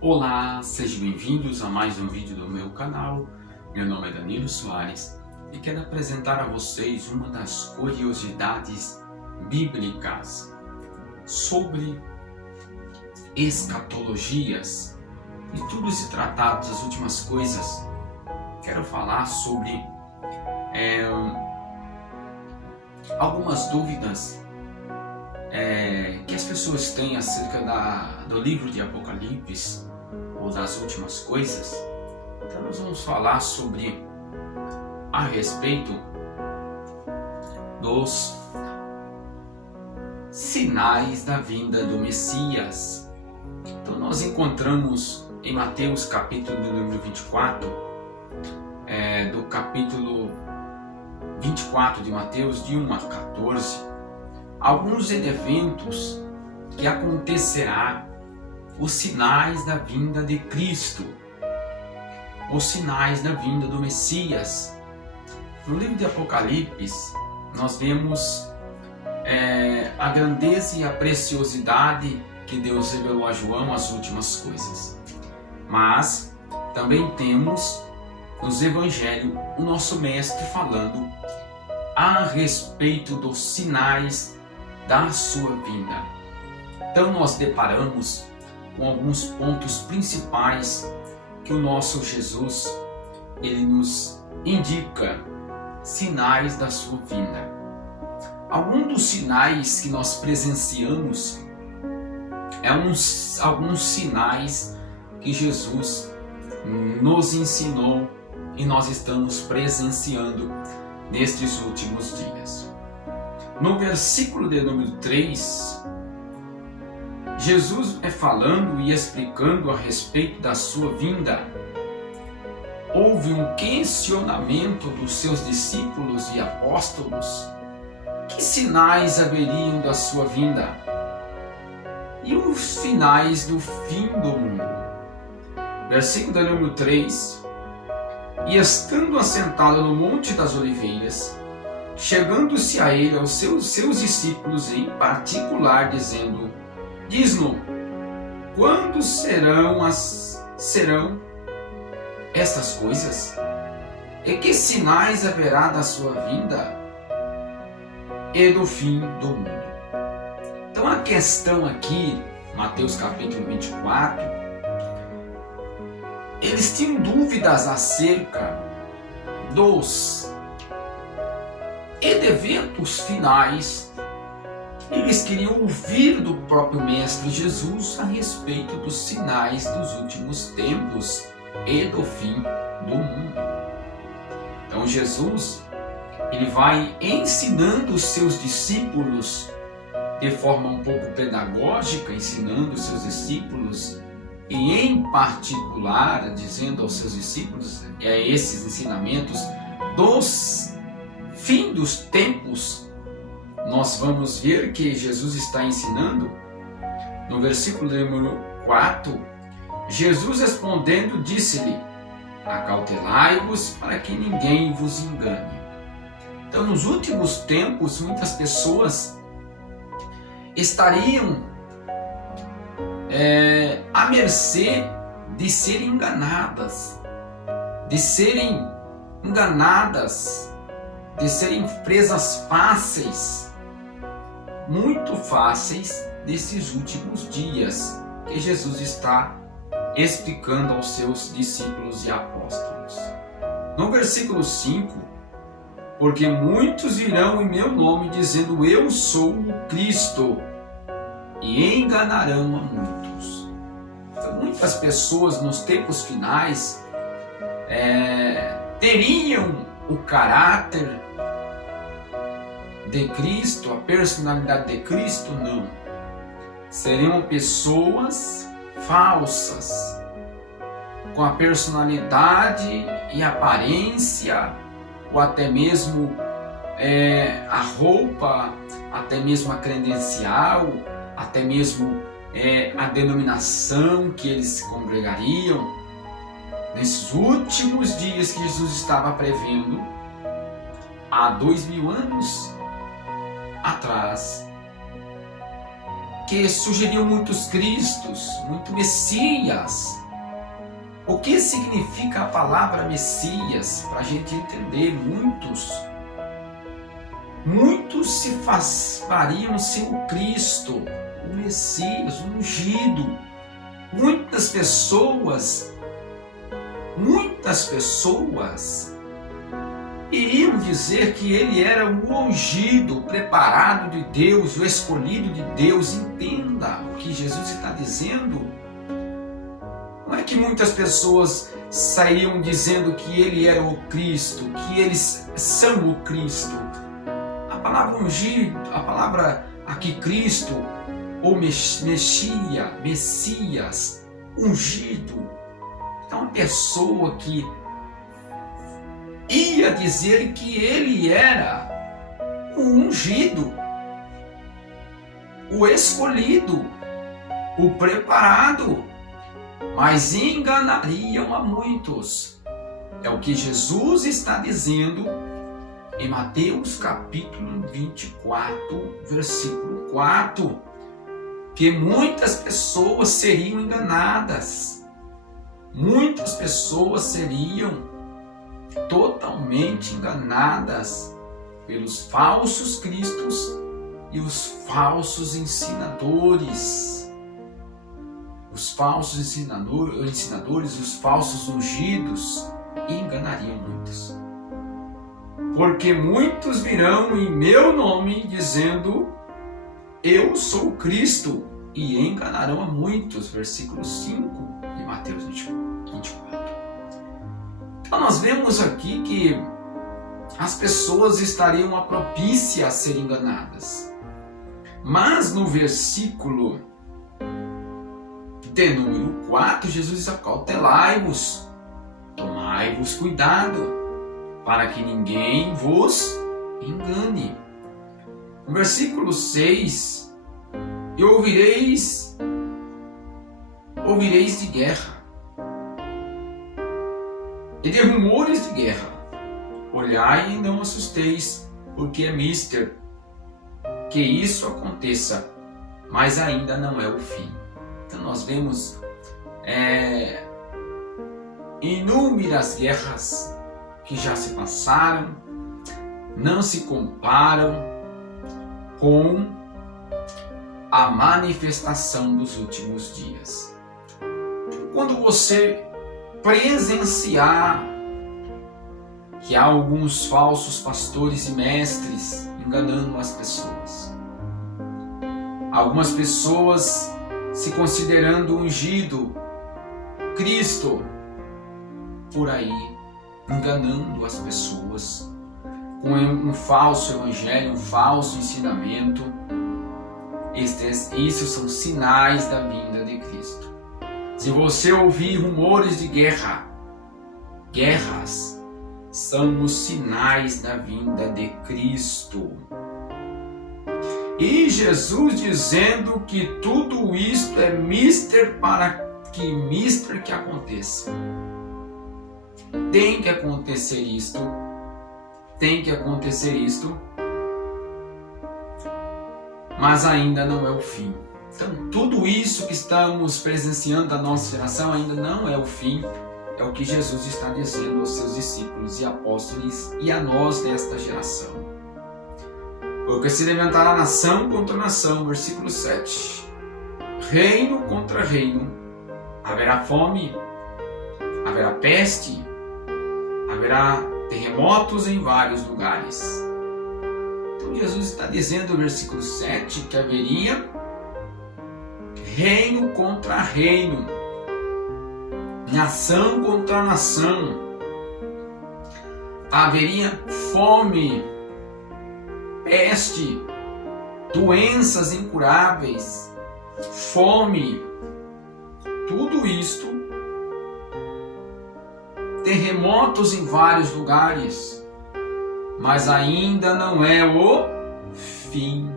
Olá, sejam bem-vindos a mais um vídeo do meu canal. Meu nome é Danilo Soares e quero apresentar a vocês uma das curiosidades bíblicas sobre escatologias e tudo se tratado das últimas coisas. Quero falar sobre algumas dúvidas que as pessoas têm acerca do livro de Apocalipse ou das últimas coisas. Então nós vamos falar a respeito dos sinais da vinda do Messias. Então nós encontramos em Mateus capítulo número 24, do capítulo 24 de Mateus, de 1 a 14, alguns eventos que acontecerá, os sinais da vinda de Cristo, os sinais da vinda do Messias. No livro de Apocalipse, nós vemos a grandeza e a preciosidade que Deus revelou a João, as últimas coisas. Mas também temos nos Evangelhos o nosso Mestre falando a respeito dos sinais da sua vinda. Então nós deparamos com alguns pontos principais que o nosso Jesus ele nos indica, sinais da sua vinda. Alguns dos sinais que nós presenciamos alguns sinais que Jesus nos ensinou e nós estamos presenciando nestes últimos dias. No versículo de número 3, Jesus é falando e explicando a respeito da sua vinda. Houve um questionamento dos seus discípulos e apóstolos. Que sinais haveriam da sua vinda? E os sinais do fim do mundo? Versículo de número 3. E estando assentado no Monte das Oliveiras, chegando-se a ele aos seus discípulos em particular, dizendo: Diz-nos, quando serão estas coisas? E que sinais haverá da sua vinda e do fim do mundo? Então a questão aqui, Mateus capítulo 24, eles tinham dúvidas acerca dos eventos finais. Eles queriam ouvir do próprio Mestre Jesus a respeito dos sinais dos últimos tempos e do fim do mundo. Então Jesus, ele vai ensinando os seus discípulos de forma um pouco pedagógica, ensinando os seus discípulos e em particular dizendo aos seus discípulos esses ensinamentos dos fim dos tempos. Nós vamos ver que Jesus está ensinando no versículo número 4, Jesus respondendo disse-lhe: acautelai-vos para que ninguém vos engane. Então nos últimos tempos muitas pessoas estariam à mercê de serem enganadas, de serem presas fáceis, muito fáceis nesses últimos dias que Jesus está explicando aos seus discípulos e apóstolos. No versículo 5, porque muitos virão em meu nome dizendo eu sou o Cristo e enganarão a muitos. Então, muitas pessoas nos tempos finais teriam o caráter de Cristo, a personalidade de Cristo, não. Seriam pessoas falsas, com a personalidade e aparência, ou até mesmo a roupa, até mesmo a credencial, até mesmo a denominação que eles se congregariam. Nesses últimos dias que Jesus estava prevendo, há 2000 anos atrás, que surgiriam muitos cristos, muito messias. O que significa a palavra Messias? Para a gente entender, muitos se fariam sem o Cristo, o Messias, o ungido. Muitas pessoas iriam dizer que ele era o ungido, o preparado de Deus, o escolhido de Deus. Entenda o que Jesus está dizendo. Não é que muitas pessoas saíam dizendo que ele era o Cristo, que eles são o Cristo. A palavra ungido, a palavra aqui Cristo, ou Messias, ungido, é uma pessoa que ia dizer que ele era o ungido, o escolhido, o preparado, mas enganariam a muitos. É o que Jesus está dizendo em Mateus capítulo 24, versículo 4, que muitas pessoas seriam enganadas, muitas pessoas seriam totalmente enganadas pelos falsos cristos e os falsos ensinadores. Os falsos ensinadores, os falsos ungidos enganariam muitos. Porque muitos virão em meu nome dizendo: eu sou Cristo, e enganarão a muitos. Versículo 5 de Mateus 24. Então nós vemos aqui que as pessoas estariam propícias a serem enganadas. Mas no versículo de número 4, Jesus diz: acautelai-vos, tomai-vos cuidado, para que ninguém vos engane. No versículo 6, e ouvireis de guerra, e de rumores de guerra. Olhai e não assusteis, porque é mister que isso aconteça, mas ainda não é o fim. Então nós vemos inúmeras guerras que já se passaram, não se comparam com a manifestação dos últimos dias. Quando você presenciar que há alguns falsos pastores e mestres enganando as pessoas, algumas pessoas se considerando ungido, Cristo, por aí, enganando as pessoas com um falso evangelho, um falso ensinamento. Isso são sinais da vinda de Cristo. Se você ouvir rumores de guerras são os sinais da vinda de Cristo. E Jesus dizendo que tudo isto é mister que aconteça. Tem que acontecer isto, mas ainda não é o fim. Então, tudo isso que estamos presenciando da nossa geração ainda não é o fim. É o que Jesus está dizendo aos seus discípulos e apóstolos e a nós desta geração. Porque se levantará nação contra nação, versículo 7. Reino contra reino. Haverá fome, haverá peste, haverá terremotos em vários lugares. Então Jesus está dizendo no versículo 7 que haveria reino contra reino, nação contra nação. Haveria fome, peste, doenças incuráveis, fome, tudo isto, terremotos em vários lugares, mas ainda não é o fim.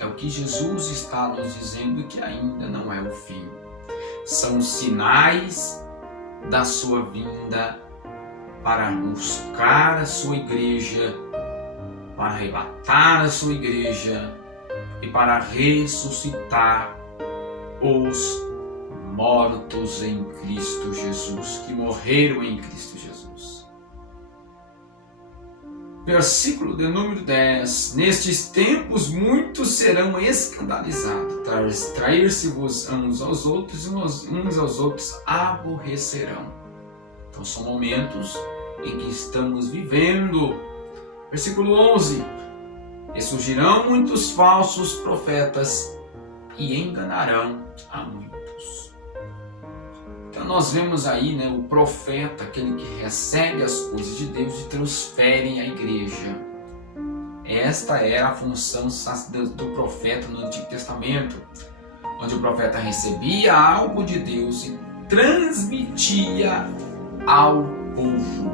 É o que Jesus está nos dizendo, que ainda não é o fim. São sinais da sua vinda para buscar a sua igreja, para arrebatar a sua igreja e para ressuscitar os mortos em Cristo Jesus, que morreram em Cristo Jesus. Versículo de número 10. Nestes tempos muitos serão escandalizados, trair-se-vos uns aos outros e uns aos outros aborrecerão. Então são momentos em que estamos vivendo. Versículo 11. E surgirão muitos falsos profetas e enganarão a muitos. Então nós vemos aí, o profeta, aquele que recebe as coisas de Deus e transfere à igreja. Esta era a função do profeta no Antigo Testamento, onde o profeta recebia algo de Deus e transmitia ao povo.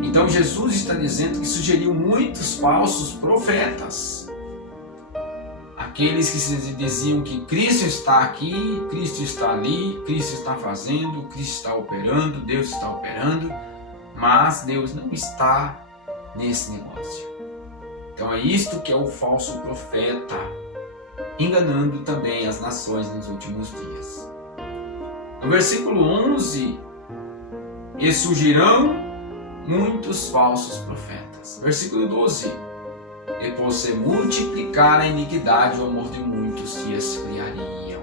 Então Jesus está dizendo que surgiriam muitos falsos profetas. Aqueles que se diziam que Cristo está aqui, Cristo está ali, Cristo está fazendo, Cristo está operando, Deus está operando, mas Deus não está nesse negócio. Então é isto que é o falso profeta, enganando também as nações nos últimos dias. No versículo 11, e surgirão muitos falsos profetas. Versículo 12. E por se multiplicar a iniquidade, o amor de muitos se esfriariam.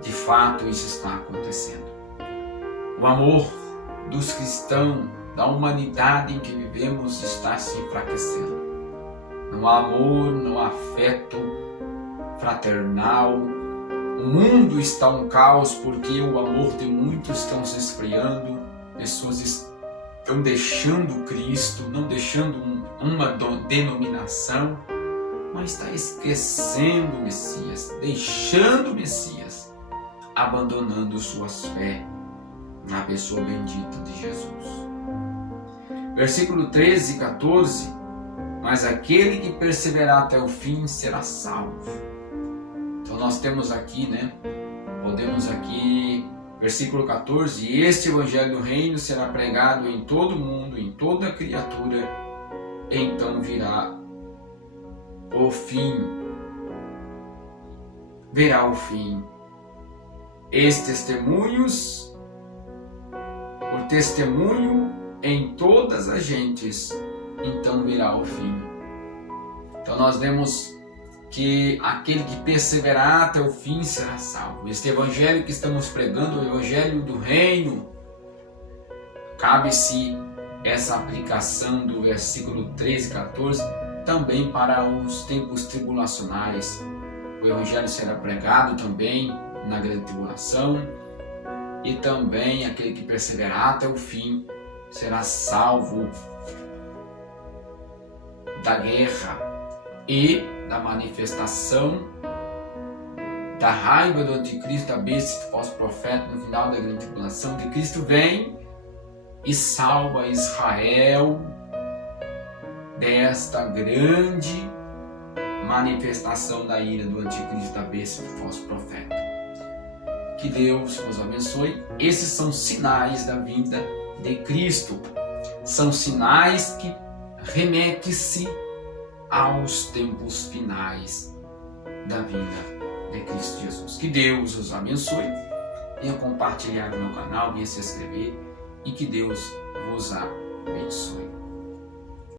De fato, isso está acontecendo. O amor dos cristãos, da humanidade em que vivemos, está se enfraquecendo. Não há amor, não há afeto fraternal. O mundo está um caos porque o amor de muitos está se esfriando. Pessoas estão deixando Cristo, não deixando uma denominação, mas está esquecendo o Messias, deixando o Messias, abandonando suas fé na pessoa bendita de Jesus. Versículo 13 e 14. Mas aquele que perseverar até o fim será salvo. Então nós temos aqui, podemos aqui, versículo 14, e este evangelho do reino será pregado em todo o mundo, em toda criatura, então virá o fim. Verá o fim. Estes testemunhos, por testemunho em todas as gentes, então virá o fim. Então nós vemos que aquele que perseverar até o fim será salvo. Este evangelho que estamos pregando, o evangelho do reino, cabe-se essa aplicação do versículo 13 e 14 também para os tempos tribulacionais. O evangelho será pregado também na grande tribulação, e também aquele que perseverar até o fim será salvo da guerra e da manifestação da raiva do anticristo, da besta, do falso profeta, no final da grande tribulação, que Cristo vem e salva Israel desta grande manifestação da ira do anticristo, da besta, do falso profeta. Que Deus nos abençoe. Esses são sinais da vinda de Cristo. São sinais que remete-se aos tempos finais da vinda de Cristo Jesus. Que Deus os abençoe. Venha compartilhar no meu canal, venha se inscrever e que Deus vos abençoe.